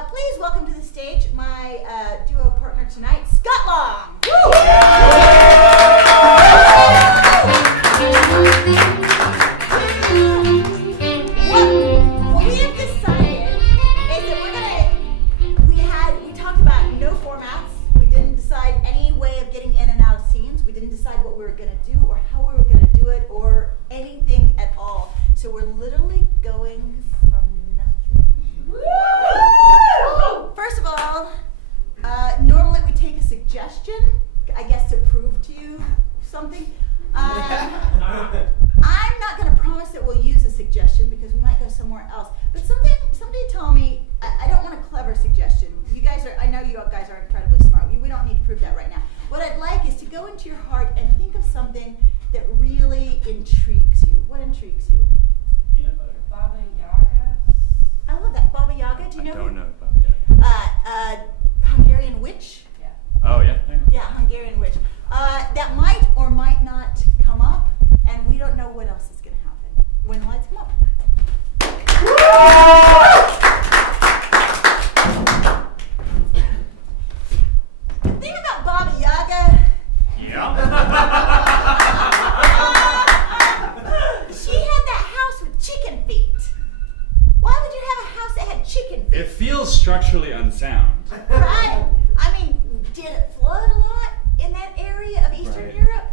please welcome to the stage my duo partner tonight, Scott Long. Woo! What we have decided is that we talked about no formats. We didn't decide any way of getting in and out of scenes. We didn't decide what we were going to do or how we were going to do it or anything at all. So we're literally going from nothing. Woo! First of all, normally we take a suggestion, I guess, to prove to you something. I'm not going to promise that we'll use a suggestion because we might go somewhere else. But somebody told me, I don't want a clever suggestion. I know you guys are incredibly smart. We don't need to prove that right now. What I'd like is to go into your heart and think of something that really intrigues you. What intrigues you? Peanut butter. Baba Yaga. I love that. Baba Yaga, do you know? I don't know Baba Yaga. Hungarian witch? Yeah. Oh, yeah? Yeah, Hungarian witch. That might or might not come up, and we don't know what else is going to happen when the lights come up. The thing about Baba Yaga, Yeah. she had that house with chicken feet. Why would you have a house that had chicken feet? It feels structurally unsound. Right? I mean, did it flood a lot in that area of Eastern Right. Europe?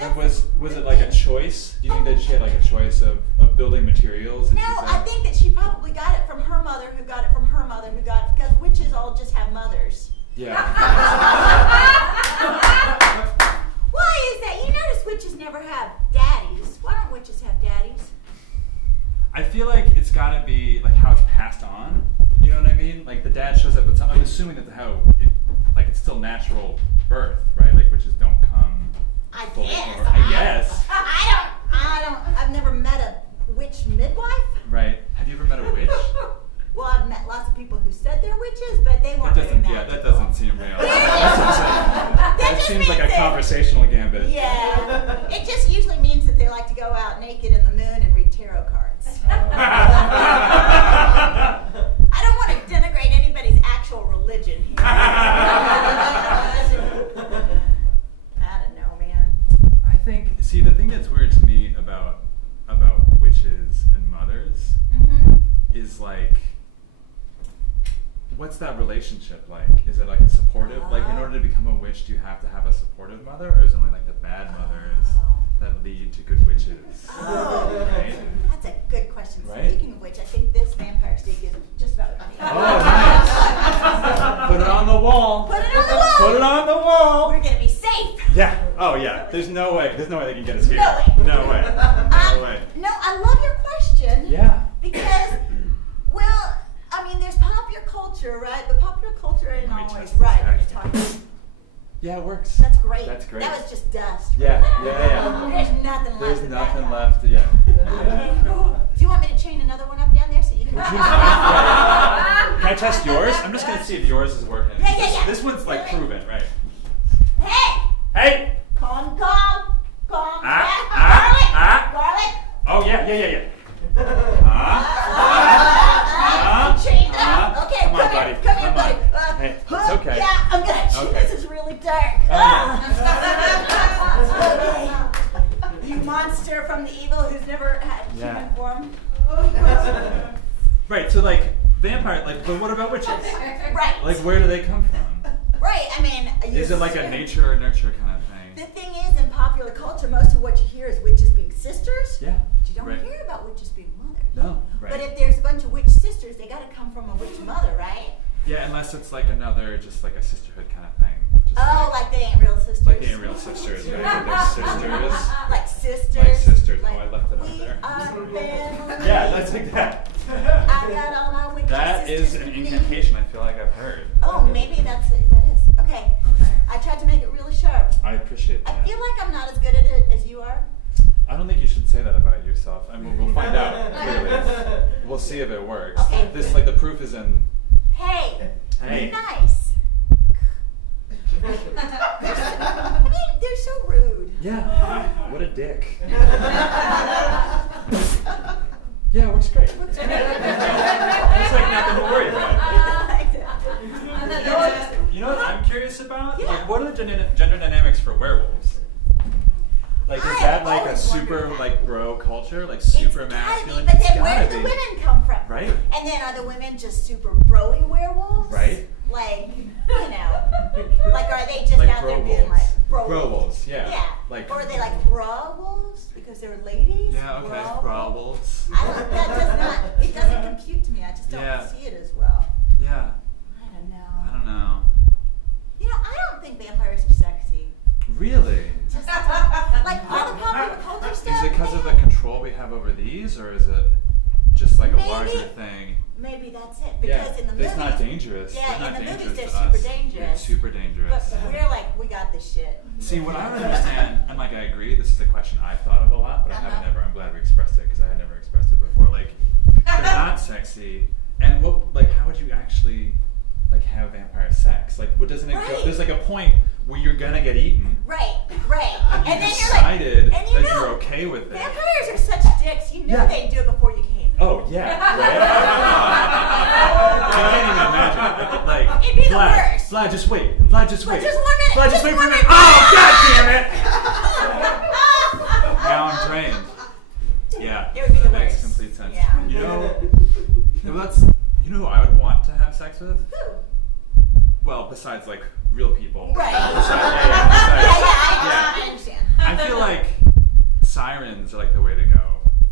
And was it like a choice? Do you think that she had like a choice of building materials? No, I think that she probably got it from her mother, who got it from her mother, who got it, because witches all just have mothers. Yeah. Why is that? You notice witches never have daddies. Why don't witches have daddies? I feel like it's gotta be like how it's passed on. You know what I mean? Like the dad shows up with something. I'm assuming that it's still natural birth, right? Like witches don't come. I fully guess. formed. I guess. I've never met a witch midwife. Right. Have you ever met a witch? Well, I've met lots of people who said they're witches, but they weren't very magical. That doesn't seem real. That just seems like a means that- conversational gambit. Yeah. It just usually means that they like to go out naked in the moon and read tarot cards. I don't want to denigrate anybody's actual religion here. I don't know, man. I think, see, the thing that's weird to me about witches and mothers is like, what's that relationship like? Is it like a supportive, like in order to become a witch, do you have to have a supportive mother, or is it only like the bad mothers that lead to good witches? Right? That's a good question. Right? Speaking of which, I think this vampire steak is just about ready. Oh, nice. Put it on the wall. Put it on the wall. Put it on the wall. We're gonna be safe. Yeah. Oh, yeah. There's no way they can get us here. No way. No way. No way. No, I love your question. Yeah. Because, well, I mean, there's popular culture, right? But popular culture ain't Let me always test this right when out. you're talking. Yeah, it works. That's great. That's great. That was just dust. Yeah. There's nothing left. There's of nothing that. left. Yeah. Do you want me to chain another one up down there so you can? Can I test yours? I'm just gonna see if yours is working. Yeah. This one's like proven, right? Hey! Hey! Calm. Garlic. Oh yeah. Chained up. Okay, Come on, buddy. Come here, buddy. Hey, it's okay. Yeah, I'm gonna. Okay. This is really dark. Okay. You monster from the evil who's never had human form. Right. So like vampire, like, but what about witches? Right. Like, where do they come from? Right. I mean, Is it like a nature or nurture kind of thing? The thing is, in popular culture, most of what you hear is witches being sisters. Yeah. But you don't Right. hear about witches being mothers. No. Right. But if there's a bunch of witch sisters, they got to come from a witch mother, right? Yeah, unless it's like another, just like a sisterhood kind of thing. Just Oh, like they ain't real sisters. like they ain't real sisters, right? They're sisters. Like sisters. Like sisters. Like, Oh, I left it up we there. are family. Yeah, that's like that. I got all my witch That sisters is an with me. incantation I feel like I've heard. Oh, maybe that's it. That is. Okay. I tried to make it really sharp. I appreciate I that. feel like I'm not as good at it as you are. I don't think you should say that about yourself. I mean, we'll find out. Clearly, we'll see if it works. Okay. This, like, the proof is in. Hey. Hey. Be nice. I mean, they're so rude. Yeah. What a dick. Yeah, it works great. It's like nothing to worry about. gender dynamics for werewolves? Like, is I that like a always super wondered that. like bro culture, like super It's gotta masculine? be, but It's then where gotta do the be. women come from? Right. And then are the women just super broy werewolves? Right. Like, you know, like are they just Like out there bro being wolves. like bro Bro wolves, yeah. Yeah. Like. Or are they like bra wolves because they're ladies? Yeah. Okay. Bra wolves. I don't. That does not. It doesn't compute to me. I just don't Yeah. see it as well. Yeah. I don't know. I don't know. You know, I don't think vampires are sexy. Really? Just like all the popular culture stuff. Is it because of the control we have over these, or is it just like a Maybe. larger thing? Maybe that's it. Because in the movies, it's not dangerous. Yeah, They're not in the movies dangerous they're to super us. dangerous. It's super dangerous. But we're like, we got this shit. See, what I don't understand, and like I agree, this is a question I've thought of a lot, but I haven't ever. I'm glad we expressed it because I had never expressed it before. Like, they're not sexy, and what? Like, how would you actually like have vampire sex? Like, what doesn't it go? Right. There's like a point where you're gonna get eaten, Right, right. and you then decided you're like, and you that know, you're okay with it. vampires are such dicks. You know Yeah. they'd do it before you came. Oh yeah, right? I can't even imagine. Like, It'd be the Vlad, worst. Vlad, just wait. Vlad, just wait. Just 1 minute. Vlad, just wait for a minute. Oh, god damn it! Now I'm drained. Yeah, It would be the that makes worst. complete sense. Yeah. You know, who I would want to have sex with? Who? Well, besides like real people. Right. Besides, I understand. I feel like sirens are like the way to go,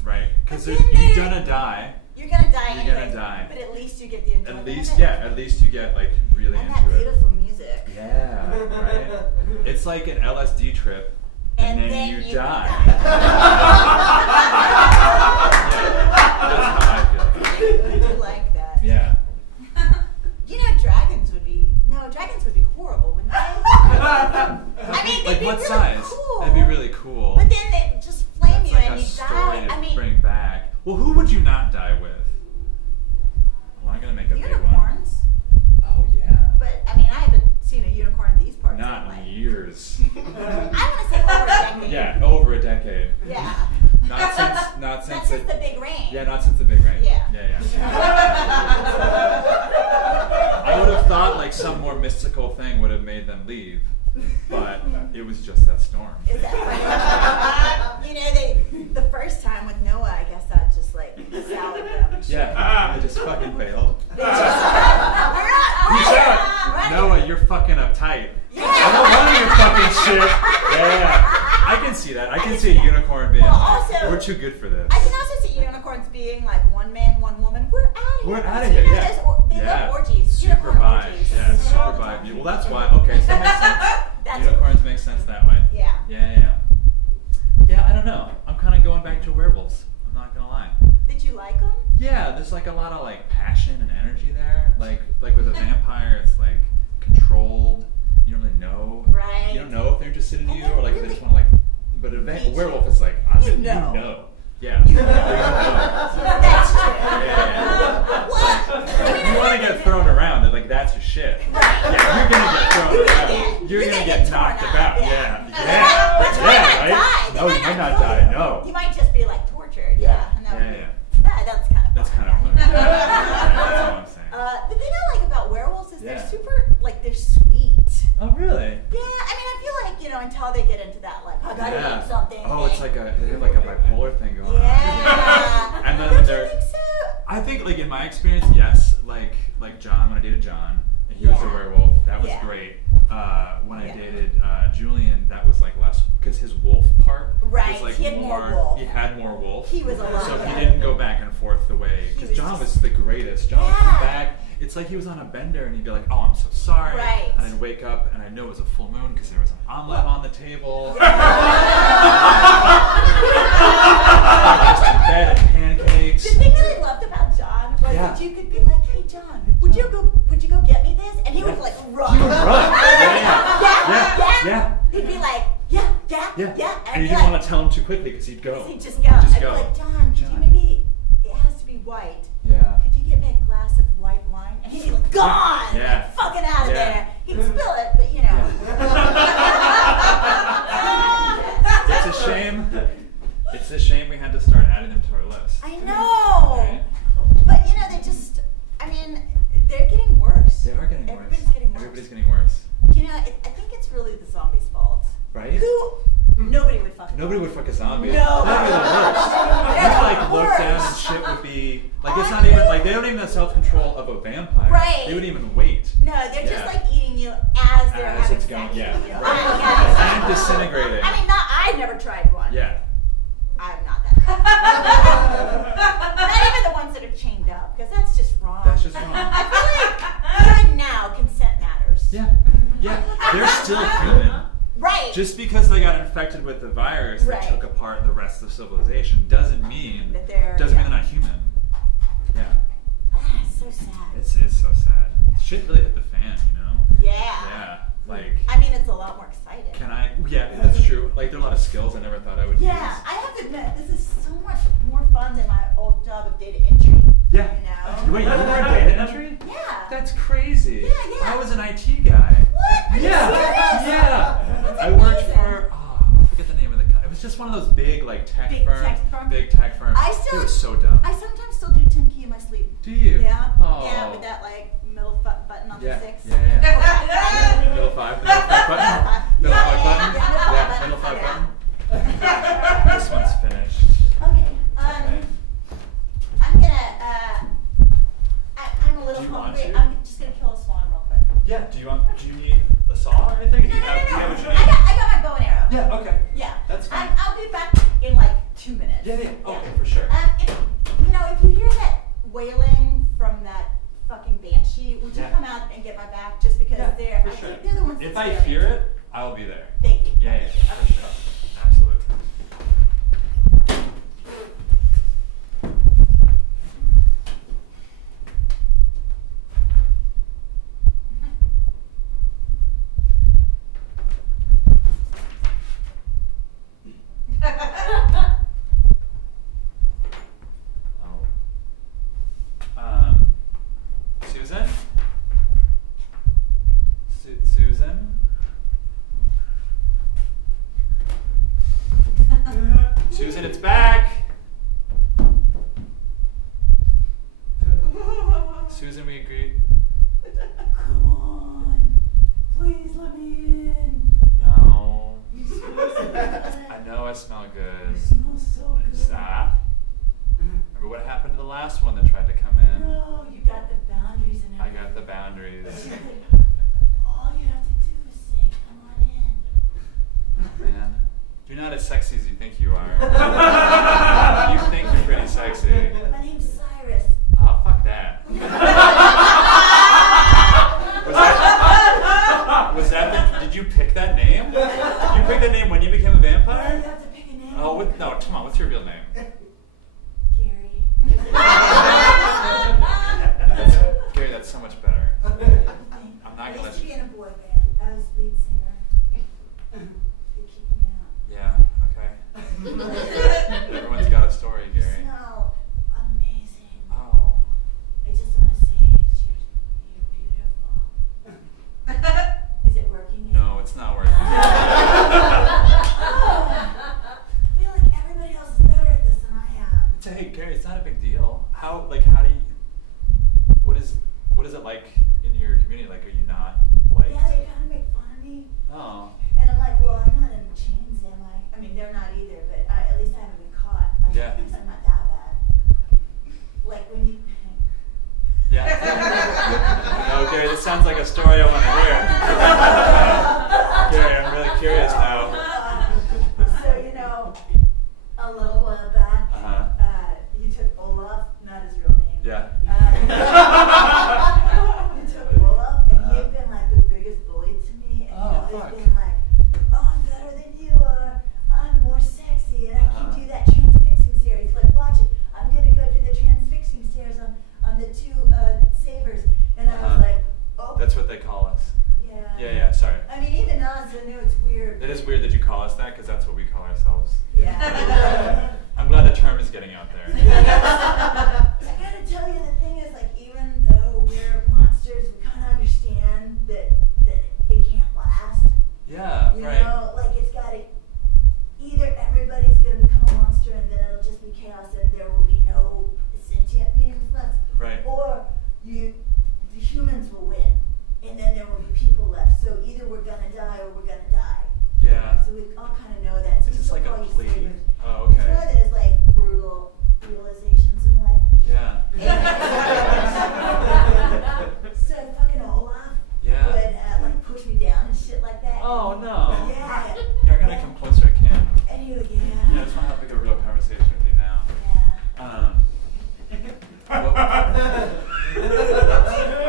right? Because But then you're they- gonna die. You're gonna die You're anyway. gonna die. But at least you get the enjoyment. At least, of it. yeah. At least you get like really And that into it. beautiful music. Yeah, right. It's like an LSD trip, and then you die. That's how I feel. I do like that. Yeah. You know, dragons would be horrible, wouldn't they? I mean, they'd Like be what really size? cool. That'd be really cool. But then they just flame That's you like and a you story die. to I mean, bring back. Well, who would you not die with? Well, I'm gonna make a big one. unicorns. Oh yeah. But I mean, I haven't seen a unicorn in these parts. Not of my in years. I'm gonna say over a decade. Yeah, over a decade. Yeah. Not since Not since the big rain. Yeah, not since the big rain. Yeah. I would have thought like some more mystical thing would have made them leave, but it was just that storm. Is that right? You know, the first time with Noah, I guess that just like soured them. Yeah, they just fucking failed. They just, we're not Peace out. right. Noah, you're fucking uptight. Yeah. I don't want your fucking shit. Yeah. I can see that. I can see a unicorn being Well, like, also- we're too good for this. I can also see unicorns being like one man, one woman. We're out of here. We're out of here, You know, yeah. they love orgies. Super Unicorn bi. orgies. Yeah, super bi. Well, that's why. Okay, so that makes sense. That's Unicorns make sense that way. Yeah. Yeah. Yeah, I don't know. I'm kind of going back to werewolves. I'm not gonna lie. Did you like them? Yeah, there's like a lot of like passion and energy there. Like with a vampire, it's like controlled. You don't really know. Right. You don't know if they're interested in And you they're or like if they really- just want to like. But a werewolf is like You know. You know. Yeah. You know. know. That's true. Yeah. What? If you want to get thrown around, then like that's your shit. Yeah, you're gonna get thrown around. You're gonna get knocked torn up, about. yeah. Yeah. But you might not right? die. No, you might not die. No. You might just be like tortured. Yeah. And that would be, Yeah. That's kind of That's fun. kind of fun. That's all I'm saying. The thing I like about werewolves is Yeah. they're super, like, they're sweet. Oh really? Yeah, I mean, I feel like, you know, until they get into that, like, I gotta eat something. Oh, it's like they have like a bipolar thing going on. Yeah. And then Don't you they're. think so? I think like in my experience, yes. Like John, when I dated John, and he was a Yeah. werewolf. That was Yeah. great. When I Yeah. dated Julian, that was like less because his wolf part Right, was like he had more wolf. He had more wolf. He was a lot So he better. didn't go back and forth the way He because was John just- was the greatest. John would come Yeah. back. It's like he was on a bender and he'd be like, "Oh, I'm so sorry," Right. and I'd wake up and I know it was a full moon because there was an omelet on the table. Breakfast in bed and pancakes. The thing that I loved about John was Yeah. that you could be like, "Hey, John, would you go get me this?" And he would like run. He would run. Yeah. He'd be like, "Yeah." And you be didn't like, want to tell him too quickly because he'd go. He'd just go. He'd just I'd go. be like, John, could you John. maybe? It has to be white. Yeah. Could you get me a glass of white wine? And he'd be like, "Gone! Yeah. Like, fucking out of Yeah. there." He'd spill it, but you know. It's a shame. It's a shame we had to start adding them to our list. I know. Right. But you know, they just. I mean, they're getting worse. They are getting worse. Everybody's getting worse. Everybody's getting worse. You know, I think it's really the zombies' fault. Right? Who? Nobody would fuck. Nobody would fuck a zombie. No. That'd be the worst. They're You'd like the look worst. down and shit would be like it's not even like they don't even have self-control of a vampire. Right. They wouldn't even wait. No, they're just Yeah. like eating you as they're As having it's sex going, with yeah. you. Yeah. And disintegrating. I mean, I've never tried one. Yeah. I'm not that. Not even the ones that are chained up, because that's just wrong. That's just wrong. I feel like right now consent matters. Yeah. Yeah. They're still human. Right. Just because they got infected with the virus that Right. took apart the rest of civilization doesn't mean That they're mean they're not human. Yeah. It's so sad. It's so sad. Shit really hit the fan, you know? Yeah. Yeah. Like I mean, it's a lot more exciting. yeah, that's true. Like there are a lot of skills I never thought I would Yeah, use. I have to admit, this is so much more fun than my old job of data entry. Yeah. You know? Wait, you were in data entry? Yeah. That's crazy. Yeah. I was an IT guy. What? Are you Yeah. serious? Yeah. That's I worked amazing. for I forget the name of the company. It was just one of those big like tech Big firms. tech firm? Big tech firms. I still- It was so dumb. I sometimes still do 10 key in my sleep. Do you? Yeah. Oh. Yeah, with that like middle button on Yeah. the 6. Yeah. Middle five button. Middle five button. Yeah, Middle five yeah. button. This one's finished. Okay. Okay. I'm gonna. I'm a little Do you want hungry. to? I'm just gonna kill a swan real quick. Yeah. Do you need a saw or anything? No. Do you have what you need? I got my bow and arrow. Yeah. Okay. Yeah. That's fine. I'll be back in like 2 minutes. Yeah. Okay, for sure. If you hear that wailing from that fucking banshee, would you Yeah. come out and get my back just because Yeah, they're for I sure. think they're the ones that If I scare me. hear it, I will be there. Thank you. Yeah, for sure. Absolutely. Susan? Susan? Susan, it's back! Susan, we agreed. Come on. Please let me in. No. You smell so good. I know I smell good. You smell so good. Stop. Remember what happened to the last one that tried to come in? No, you got the boundaries and I everything. got the boundaries. All you have to do is say, come on in. Man, you're not as sexy as you think you are. You think you're pretty sexy. My name's Cyrus. Oh, fuck that. Was that did you pick that name? You picked that name when you became a You vampire? have to pick a name. Oh, no, come on, what's your real name? Gary. Gary, that's so much better. I'm not I gonna used let to be you. in a boy band. I was lead singer. They kicked me out. Yeah, okay. Everyone's got a story, You Gary. smell amazing. Oh. I just want to say you're beautiful. Is it working? No, it's not working. I feel like everybody else is better at this than I am. Hey, Gary, it's not a big deal. How do you, what is it like in your community? Like, are you not liked? Yeah, they kind of make fun of me. Oh. And I'm like, well, I'm not in chains, am I? I mean, they're not either, but at least I haven't been caught. Like, Yeah. at least I'm not that bad. Like, when you... Yeah. No, Gary, this sounds like a story I want to hear. Gary, I'm really curious now. So, you know, a little while back, you took Olaf, not his real name. Yeah. You took Olaf, and he had been like the biggest bully to me, and Oh, he's fuck. been like, "Oh, I'm better than you are. I'm more sexy, and I can do that transfixing stare." He's like, "Watch it. I'm gonna go do the transfixing stares on the two savers," and I was like, "Oh." That's what they call us. Yeah. Yeah, sorry. I mean, even Nas knew it's weird. It is weird that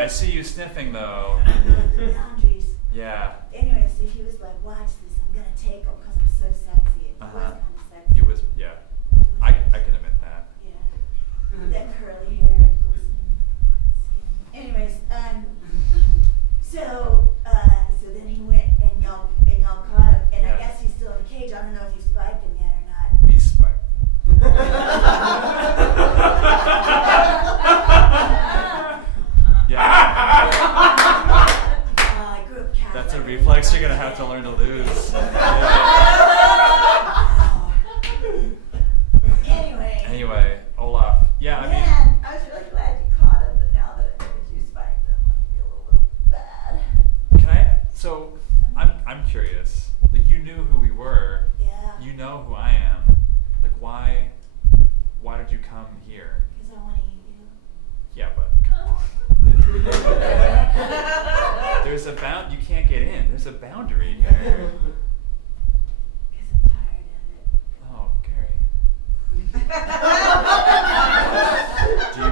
I see you sniffing though. Boundaries. Yeah. Anyway, so he was like, watch this, I'm gonna take him because I'm so sexy. And he was kind of sexy. He was, yeah. I can admit that. Yeah. That curly hair and glistening skin. Anyways, so then he went and y'all caught him, and I guess he's still in the cage. I don't know if you spiked him yet or not. He's spiked. Yeah. I grew up Catholic. That's a reflex you're gonna have to learn to lose. Anyway, Olaf. Yeah, I mean. Man, I was really glad you caught him, but now that I know that you spiked him, I feel a little bad. Can I? So, I'm curious. Like, you knew who we were. Yeah. You know who I am. Like, why did you come here? Because I want to eat you. Yeah, but come on. There's a you can't get in. There's a boundary here. Because I'm tired of it. Oh, Gary. Do you?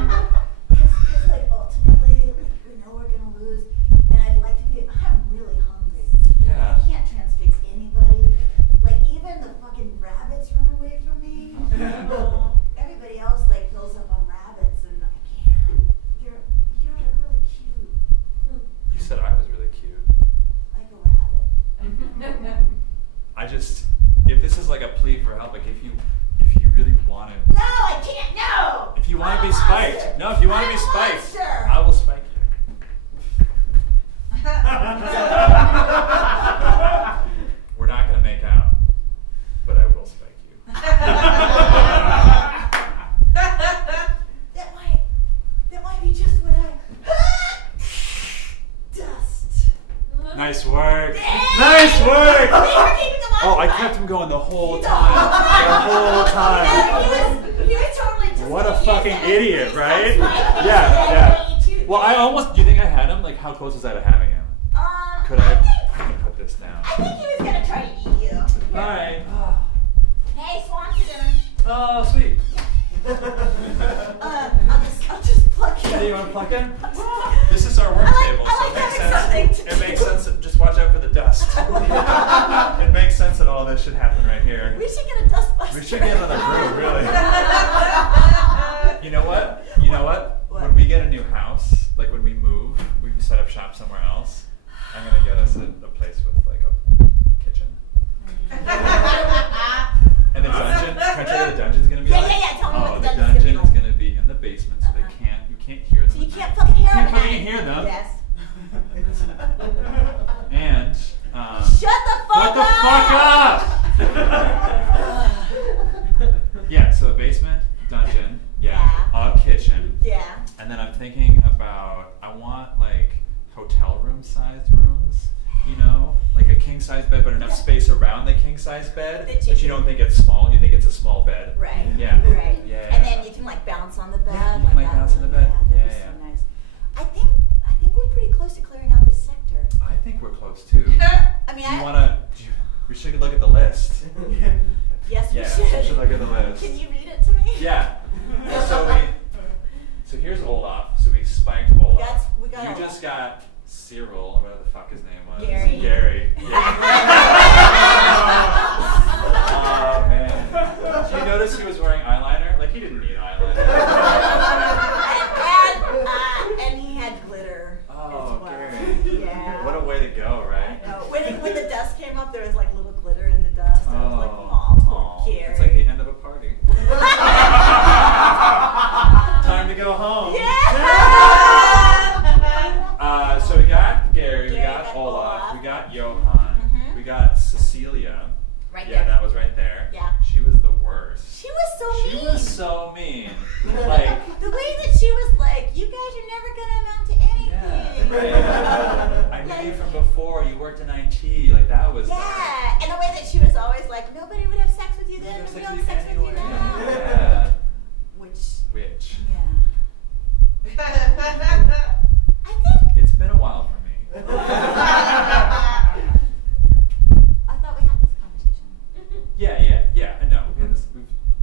Because like ultimately, like we know we're gonna lose, and I'd like to be. I'm really hungry. Yeah. I can't transfix anybody. Like even the fucking rabbits run away from me. Everybody else like fills up on rabbits, and I can't. They're really cute. You said I was really cute. Like a rabbit. I just, if this is like a plea for help, like if you really wanted. No, I can't. No. If you want to I'm be a spiked. monster. No, if you want to I'm be a spiked, monster. I will spike you. We're not going to make out, but I will spike you. That might be just what I dust. Nice work. Yeah. Nice work. Thanks for keeping them on. Oh, I kept him going the whole time. The whole time. He was totally just What a like, fucking yes, idiot, please right? stop spiking. Yeah. You too. Well, I almost. Do you think I had him? Like, how close was I to having him? Could I? I can put this down. I think he was gonna try to eat you. All right. Hey, Swan for dinner. Oh, sweet. I'll just plug you. Hey, you want to plug in? This is our work table, I so like it makes having something sense. to It makes do. sense. Just watch out for the dust. It makes sense that all this should happen right here. We should get a dust buster. We should get another room, really. You know what? What? When we get a new house, like when we move, we set up shop somewhere else. I'm gonna get us a place with like a kitchen. And the dungeon. Can I tell you what the dungeon's gonna be Yeah, like? yeah, yeah, tell me Oh, what the the dungeon's dungeon gonna is be gonna be in the basement, so you can't hear them. So you can't fucking hear Can't them. fucking hear them. Yes. And Shut the fuck up! Yeah, so the basement, dungeon, a kitchen. Yeah. And then I'm thinking about, I want like hotel room sized rooms, you know? Like a king size bed, but enough space around the king size bed that you don't think it's small, you think it's a small bed. Right. Yeah. Right. Yeah. And then you can like bounce on the bed. Yeah, you can like that. bounce on the bed. Yeah, that'd Yeah, be so yeah. nice. I think we're pretty close to clearing out this sector. I think we're close too. I mean, we should look at the list. Yes, Yeah, we should. we should look at the list. Can you read it to me? Yeah. So here's Olaf. So we spiked Olaf. We got you Olaf. just got Cyril, or whatever the fuck his name was. Gary. Oh man. Did you notice he was wearing eyeliner? Like he didn't need eyeliner. and he had glitter Oh, as well. Gary. Yeah. What a way to go, right? I know. When the dust came up, there was like little glitter in the dust. I was like, Oh, aw, poor Gary. It's like the end of a party. Time to go home. Yeah. So we got Gary, we Gary got got Olaf, Olaf. we got Johan, we got Cecilia. Right Yeah, there. that was right there. Yeah. She was the worst. She was so mean. She was so mean. Like, the way that she was like, you guys are never gonna amount to anything. yeah. I knew you from before. You worked in IT. Like that was. Yeah, and the way that she was always like, nobody would have sex with you then, Nobody but we would have have sex sex with with you you now. anyway. Yeah. Which, Which. yeah. I think. It's been a while for me. I thought we had this conversation. Yeah. I know.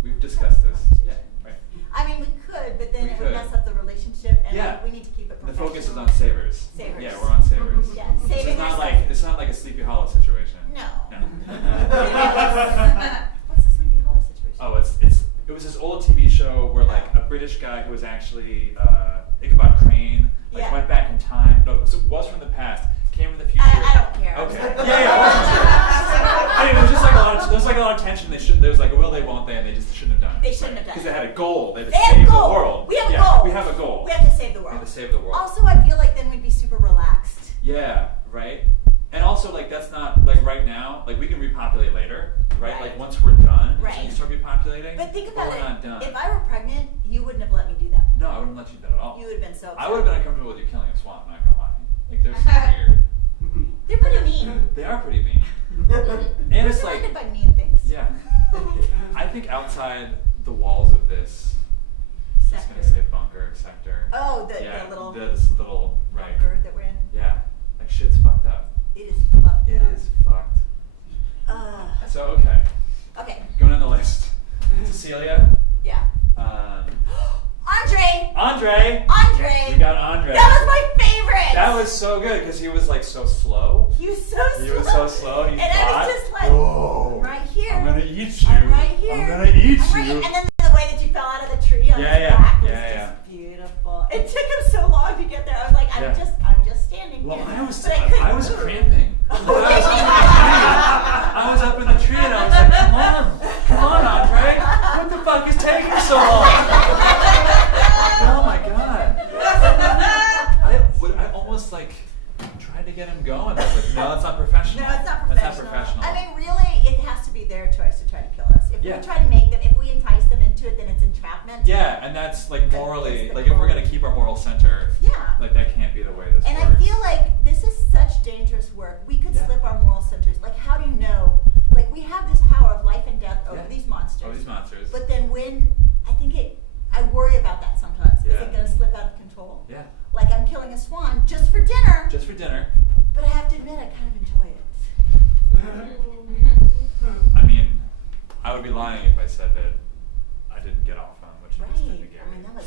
We've discussed this. Yeah. Right. I mean, we could, but then We it could. would mess up the relationship, and Yeah. we need to keep it The professional. focus is on Savers. Savers. Yeah, we're on Savers. Yeah, It's saving not ourselves. it's not like a Sleepy Hollow situation. No. No. What's the Sleepy Hollow situation? Oh, it was this old TV show where like a British guy who was actually Ichabod Crane Yeah. went back in time. No, it was from the past. Came from the future. I don't care. Okay. Yeah. I mean, there was just like a lot of tension. There was like, will they, won't they, and they just shouldn't have done it. They shouldn't have done because it. they had a goal. They had to They had save a goal. the world. We have a Yeah, goal. We have a goal. We have to save the world. We have to save the world. Also, I feel like then we'd be super relaxed. Yeah, right? And also, like, that's not, like, right now, like, we can repopulate later, right? Right. Like, once we're done, Right. so you start repopulating, But think about we're it. not done. If I were pregnant, you wouldn't have let me do that. No, I wouldn't let you do that at all. You would have been so upset. I would have been uncomfortable with you killing a swan, I'm not gonna lie. Like, they're so weird. They're pretty mean. They are pretty mean. And I'm it's like, surrounded by mean things. yeah. I think outside the walls of this, I'm just gonna Sector. say bunker, sector. Oh, yeah, the little this little, right. bunker that we're in. Yeah, like, shit's fucked up. It is fucked It up. is fucked. So, okay. Okay. Going on the list. Cecilia. Yeah. Andre! Andre. Andre! You got Andre. That was my favorite! That was so good because he was like so slow. He was so slow. He was so slow. He and thought, I was just like, "Whoa, I'm right here. I'm gonna eat you. I'm right here. I'm gonna eat I'm right you." here. And then the way that you fell out of the tree on Yeah, his yeah. back was Yeah, just beautiful. It took him so long to get there. I was like, I'm Yeah. just standing Well, here. I was But couldn't I was move. cramping. I was up in the tree and I was like, come on, Andre. What the fuck is taking so long? Oh my god. I almost like tried to get him going. I was like, no, that's not professional. No, it's not That's professional. not professional. I mean, really, it has to be their choice to try to kill us. If Yeah. we try to make them, if we entice them into it, then it's entrapment. Yeah, and that's like morally, It's the like if we're goal. gonna keep our moral center, Yeah. like that can't be the way this And works. I feel like this is such dangerous work. We could Yeah. slip our moral centers. Like, how do you know? Like, we have this power of life and death over Yeah. these monsters. Oh, these monsters. But then when, I worry about that sometimes. Is Yeah. it going to slip out of control? Yeah. Like, I'm killing a swan just for dinner, Just for dinner. but I have to admit, I kind of enjoy it. I mean, I would be lying if I said that I didn't get off on what you just did to Right. Gary. I mean, that was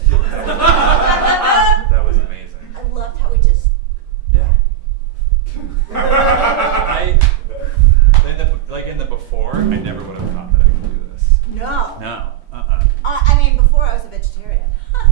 That was amazing. I loved how we just, Yeah. In the before, I never would have thought that I could do this. no. No. I mean, before I was a vegetarian.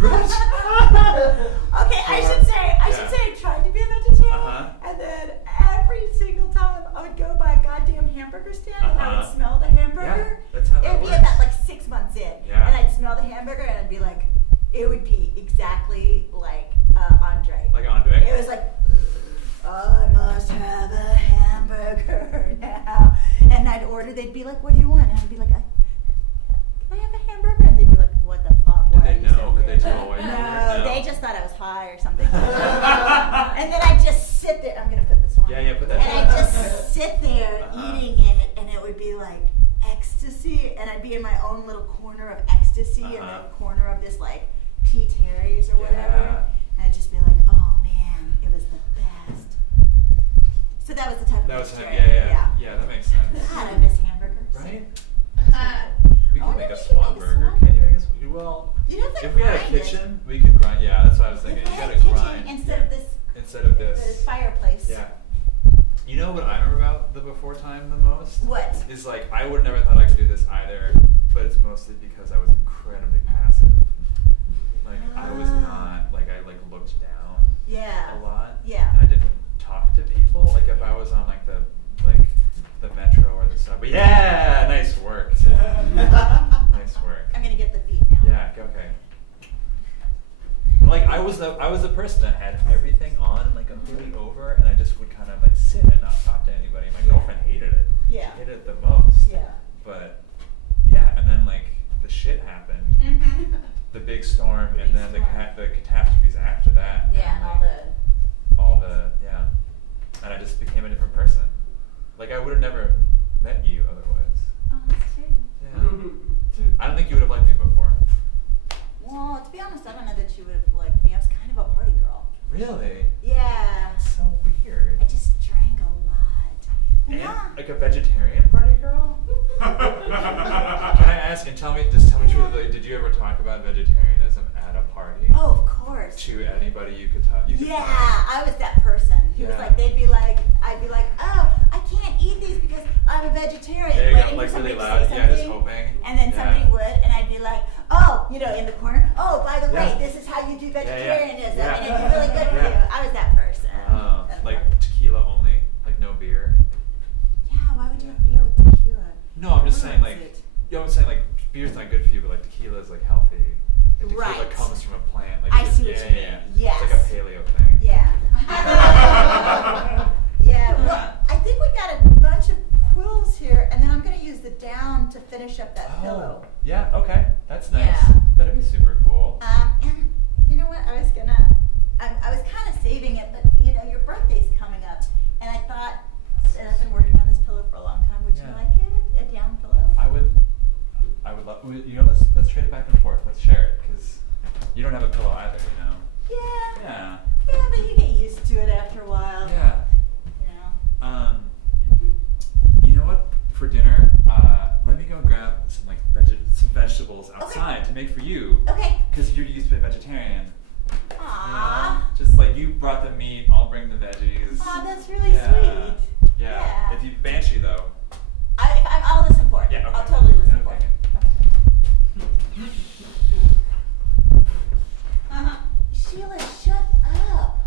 Okay, I should say I tried to be a vegetarian, Uh-huh. and then every single time I would go by a goddamn hamburger stand and I would Uh-huh. smell the hamburger. Yeah, that's how it that would be works. about like 6 months in, Yeah. and I'd smell the hamburger and I'd be like, it would be exactly like Andre. Like Andre? It was like, I must have a hamburger now, and I'd order. They'd be like, what do you want? And I'd be like, can I have a hamburger? And they'd be like, what the fuck? Did Why they are you so know? Could they weird?" tell what you No, ordered? No. they just thought I was high or something. And then I'd just sit there. I'm gonna put this one. Yeah, put that And down. I'd just sit there Uh-huh. eating it, and it would be like ecstasy, and I'd be in my own little corner of ecstasy in Uh-huh. the corner of this like P. Terry's or whatever. Yeah. And I'd just be like, oh man, it was the best. So that was the type of That was vegetarian. yeah, that makes sense. God, I miss hamburgers. Right? Uh, We Oh, could maybe make a we could swan make a burger. swan Can you burger. make a swan? Well, You'd have to if we had a grind it. kitchen, we could grind. Yeah, that's what I was If thinking. we You had gotta a kitchen grind instead of this instead of the this. fireplace. Yeah. You know what I remember about the before time the most? What? Is like I would never thought I could do this either, but it's mostly because I was incredibly passive. Like I was not like I like looked down Yeah. a lot. Yeah. And I didn't talk to people. Like if I was on like the metro or the subway. Yeah, nice work. Nice work. I'm gonna get the feet now. Yeah, okay. Like I was the person that had everything on, like a hoodie over, and I just would kind of like sit and not talk to anybody. My girlfriend hated it. Yeah. She hated it the most. Yeah. But yeah, and then like the shit happened, the big storm, The and big then storm. the catastrophes after that. Yeah, and all the yeah, and I just became a different person. Like I would have never met you otherwise. Oh, that's true. Yeah. I don't think you would have liked me before. Well, to be honest, I don't know that you would have liked me. I was kind of a party girl. Really? Yeah. That's so weird. I just drank a lot. And Yeah. like a vegetarian party girl? Can I ask and just tell me truthfully, did you ever talk about vegetarianism at a party? party. Oh, of course. To anybody you could talk. Yeah, I was that person who was like, I'd be like, oh, I can't eat these because I'm a vegetarian. Yeah, Waiting like for really somebody loud. to say Yeah, just something. hoping. And then somebody would, and I'd be like, oh, in the corner. Oh, by the way, this is how you do vegetarianism, and it'd be really good for you. I was that person. Like tequila only, like no beer. Yeah, why would you have beer with tequila? No, I'm just saying like, I'm saying like beer's not good for you, but like tequila is like healthy. Like, tequila comes from a plant. Like I see what you mean. Yes. It's like a paleo thing. Yeah. Yeah. Well, I think we got a bunch of quills here, and then I'm going to use the down to finish up that pillow. Yeah. Okay. That's nice. Yeah. That'd be super cool. And you know what? I was kind of saving it, but your birthday's coming up, and I thought, and I've been working on this pillow for a long time. Would you like it? A down pillow? I would love. Let's trade it back and forth. Let's share it because you don't have a pillow either. Yeah. Yeah. Yeah, but you get used to it after a while. Yeah. You know what? For dinner, let me go grab some some vegetables outside to make for you. Okay. Because you're used to be a vegetarian. Aww. Just like you brought the meat, I'll bring the veggies. Aw, that's really sweet. Yeah. If you banshee though. I'll listen for it. Yeah. Okay. I'll totally listen for it. Sheila, shut up.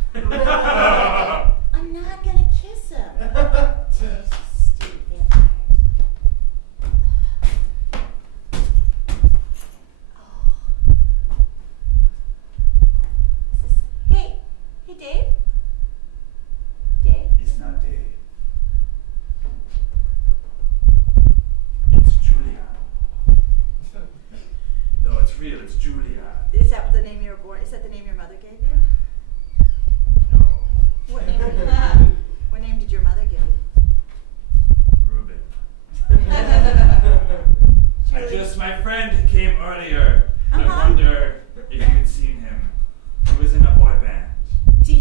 I'm not gonna kiss him. Stupid vampires. Hey, Dave? Dave? It's not Dave. It's Julia. No, it's real. It's Julia. Is that the name you were born? Is that the name your mother gave you? No. What name did your mother give you? Ruben. Julie. My friend came earlier. I wonder if you'd seen him. He was in a boy band. Do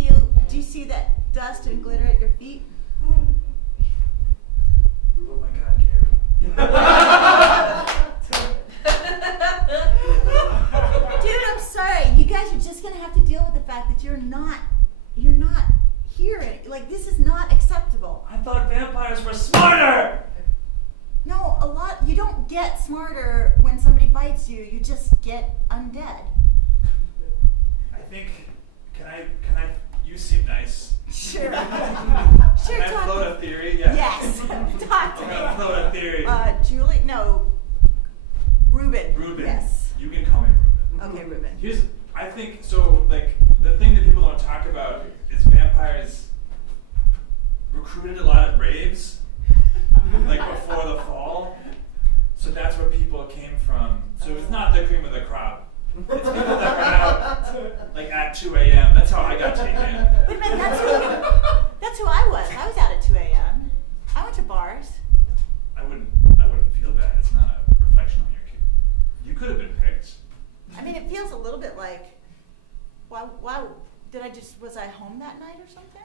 you see that dust and glitter at your feet? Oh my God, Gary. Dude, I'm sorry. You guys are just gonna have to deal with the fact that you're not here. Like, this is not acceptable. I thought vampires were smarter! No, you don't get smarter when somebody bites you. You just get undead. I think, can I, you seem nice. Sure. Can Sure, I talk float to a theory? Yeah. Yes. Talk to I'm me. gonna float a theory. Julie, no. Ruben. Ruben. Yes. You can call me Ruben. Okay, Ruben. I think, so, like, the thing that people don't talk about is vampires recruited a lot of raves, like, before the fall. So that's where people came from. So it's not the cream of the crop. It's people that were out, like, at 2 a.m. That's how I got taken. Wait a minute, that's who I was. I was out at 2 a.m. I went to bars. I wouldn't feel bad. It's not a reflection on your kid. You could have been picked. I mean, it feels a little bit like, why was I home that night or something?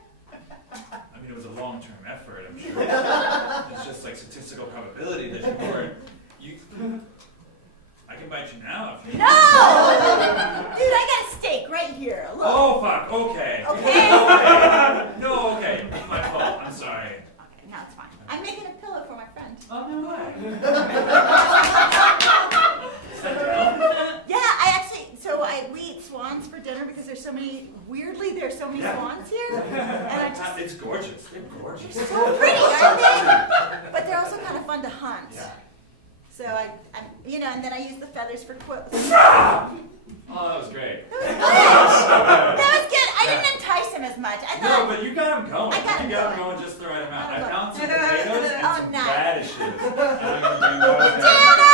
I mean, it was a long-term effort, I'm sure. It's just like statistical probability that you weren't. I can bite you now if you No! Dude, I got a steak right here. Look. Oh, fuck, okay. Okay? No, okay. It's my fault. I'm sorry. Okay, no, it's fine. I'm making a pillow for my friend. Oh, no way. Yeah, we eat swans for dinner because there's so many swans here. And It's gorgeous. They're gorgeous. they're so pretty, aren't they? But they're also kind of fun to hunt. Yeah. So and then I use the feathers for quills. Oh, that was great. That was good. I didn't entice him as much. I thought. No, but you got him going. I got him You got him going just the right amount. I found some Oh, potatoes and some nice. radishes. And I'm gonna bring those Dana!